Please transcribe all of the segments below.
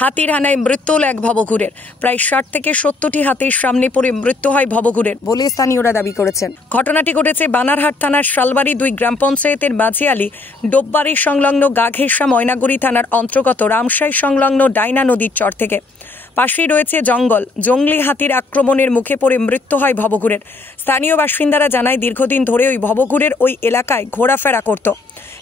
হাতির হানায় মৃত্যু হল এক ভবঘুরের। প্রায় ৬০ থেকে ৭০টি হাতির সামনে পড়ে মৃত্যু হয় ভবঘুরের বলে স্থানীয়রা দাবি করেছেন। ঘটনাটি ঘটেছে বানারহাট থানার শালবাড়ি ২ গ্রাম পঞ্চায়েতের মাঝিয়ালি ডোববাড়ি সংলগ্ন গাঘেরসা ময়নাগুড়ি থানার অন্তর্গত রামসাই সংলগ্ন ডাইনা নদীর চর থেকে। পাশেই রয়েছে জঙ্গল। জঙ্গলি হাতির আক্রমণের মুখে পড়ে মৃত্যু হয় ভবঘুরের। স্থানীয় বাসিন্দারা জানায়, দীর্ঘদিন ধরে ওই ভবঘুরের ওই এলাকায় ঘোরাফেরা করত।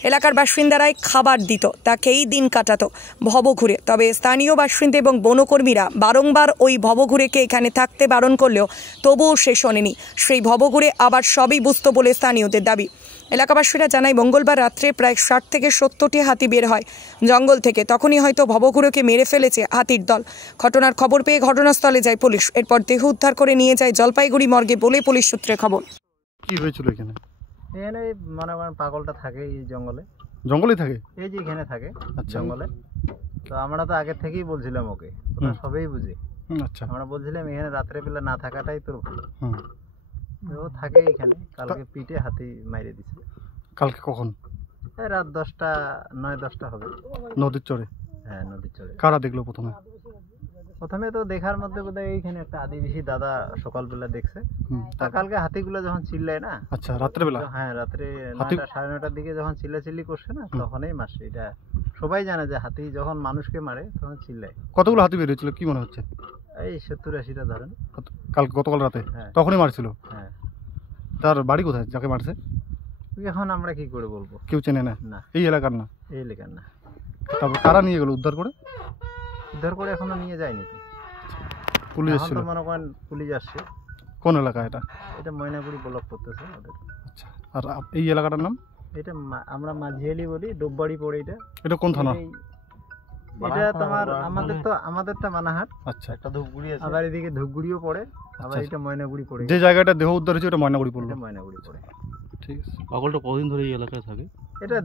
এলাকার বাসিন্দারাই খাবার দিত, তাকেই দিন কাটাতো ভবঘুরে। তবে স্থানীয় বাসিন্দা এবং বনকর্মীরা বারংবার ওই ভবঘুরেকে এখানে থাকতে বারণ করলেও তবুও সে শোনেনি। সেই ভবঘুরে আবার সবই বুঝত বলে স্থানীয়দের দাবি। এলাকাবাসীরা জানায়, মঙ্গলবার রাত্রে প্রায় ৬০ থেকে ৭০টি হাতি বের হয় জঙ্গল থেকে। তখনই হয়তো ভবঘুরেকে মেরে ফেলেছে হাতির দল। ঘটনার খবর পেয়ে ঘটনাস্থলে যায় পুলিশ। এরপর দেহ উদ্ধার করে নিয়ে যায় জলপাইগুড়ি মর্গে বলে পুলিশ সূত্রে খবর। কি হয়েছিল এখানে? এখানে মনে করেন পাগলটা থাকে এই জঙ্গলে। জঙ্গলে থাকে? এই যে এখানে থাকে আচ্ছা। জঙ্গলে। তো আমরা তো আগে থেকেই বলছিলাম ওকে, ওরা সবাই বুঝে। আচ্ছা। আমরা বলছিলাম এখানে রাত্রে বেলা না থাকাটাই তোর ভালো। ও থাকে এখানে। কালকে পিঠে হাতি মাইরে দিছে। কালকে কখন? রাত 10টা 9-10টা হবে। নদীর চরে? হ্যাঁ, নদীর চরে। কারা দেখলো প্রথমে? প্রথমে তো দেখার মধ্যে বোধহয় এইখানে একটা আদিবাসী দাদা সকালবেলা দেখছে। তা কালকে হাতিগুলো যখন চিল্লায় না। আচ্ছা, রাত্রেবেলা? হ্যাঁ, রাত্রে 9টা 9:30টার দিকে যখন চিল্লাচিল্লি করছে না, তখনই মারছে। এটা সবাই জানে যে হাতি যখন মানুষকে মারে তখন চিল্লায়। কতগুলো হাতি বের হয়েছিল কি মনে হচ্ছে? এই 70-80টা ধরেন। গতকাল রাতে? হ্যাঁ। তখনই মারছিল? হ্যাঁ। তার বাড়ি কোথায় যাকে মারছে? এখন আমরা কি করে বলবো? কেউ চেনে না? না। এই এলাকার না? এই এলাকার না। তারপর কারা নিয়ে গেল উদ্ধার করে? উদ্ধার করে এখনো নিয়ে যায়নি তো। পুলিশ এসেছিল? মনে করেন পুলিশ আসছে। কোন এলাকা এটা? এটা ময়নাগুড়ি ব্লক করতেছে ওদের। আচ্ছা। আর এই এলাকাটার নাম? এটা আমরা মাঝিয়ালি বলি, ডোববাড়ি পড়ে। এটা কোন থানা? এটা তোমার আমাদের তো মানাহাট। আচ্ছা। একটা ধূপগুড়ি আছে, আবার এদিকে ধূপগুড়িও পড়ে, আবার এটা ময়নাগুড়ি পড়ে। যে জায়গাটা দেহ উদ্ধার হয়েছে ওটা ময়নাগুড়ি পড়লো? এটা ময়নাগুড়ি পড়ে। ঠিক আছে। পাগলটা কতদিন ধরে এই এলাকায় থাকে? এটা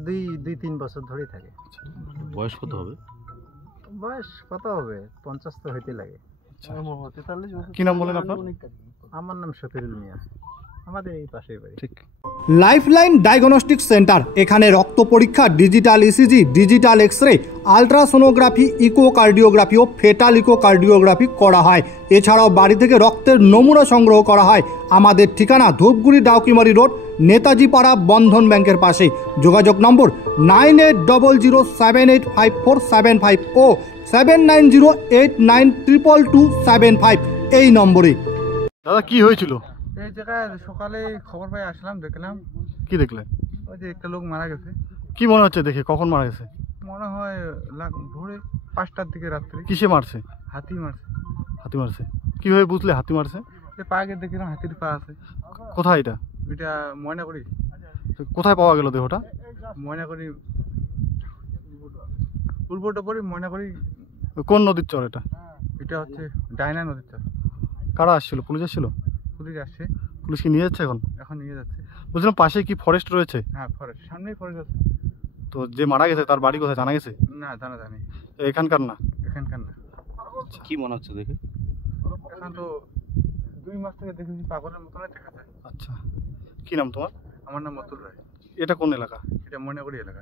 2-3 বছর ধরেই থাকে। বয়স কত হবে? বয়স কত হবে? 50 তো হইতে লাগে। কি নাম বলেন আপনার? আমার নাম শফিরুল মিয়া, আমাদের এই পাশেই বাড়ি। ঠিক। Lifeline diagnostic centre. এখানে রক্ত পরীক্ষা, digital ECG, digital x-ray, ultrasonography, echocardiography ও ফেটাল ইকোকার্ডিওগ্রাফি করা হয়। এছাড়াও বাড়ি থেকে রক্তের নমুনা সংগ্রহ করা হয়। আমাদের ঠিকানা ধূপগুড়ি ডাউকিমারি রোড, নেতাজি পাড়া, বন্ধন ব্যাংকের পাশে। যোগাযোগ নম্বর 9800785475 ও 7908922275 এই নম্বরে। দাদা কি হয়েছিল? এই জায়গায় সকালে খবর পাই আসলাম, দেখলাম। কি দেখলেন? ওই যে একটা লোক মারা গেছে। কি মনে হচ্ছে দেখে? কখন মারা গেছে? মনে হয় ভোরে 5টার দিকে রাত্রে। কিসে মারছে? হাতি মারছে। হাতি মারছে? কিভাবে বুঝলে হাতি মারছে? পা গিয়ে দেখলাম হাতির পা আছে। কোথায় এটা? এটা ময়নাগুড়ি। কোথায় পাওয়া গেল দেহটা? ময়নাগুড়ি পূর্বটপরি ময়নাগুড়ি। কোন নদীর চর এটা? এটা হচ্ছে ডাইনা নদীর চর। কারা আসছিল? পুলিশ আসছিল? পুলিশ আসছে। পুলিশ কি নিয়ে যাচ্ছে এখন? এখন নিয়ে যাচ্ছে। বলছিলাম পাশে কি ফরেস্ট রয়েছে? হ্যাঁ, ফরেস্ট, সামনেই ফরেস্ট আছে। তো যে মারা গেছে তার বাড়ি কোথায় জানা গেছে? না, জানি। এখানকার না? এখানকার না। কি মনে হচ্ছে দেখে? এখন তো 2 মাস থেকে দেখেছি পাগলের মতনই দেখা যায়। আচ্ছা। কি নাম তোমার? আমার নাম মতুল রায়। এটা কোন এলাকা? এটা ময়নাগুড়ি এলাকা।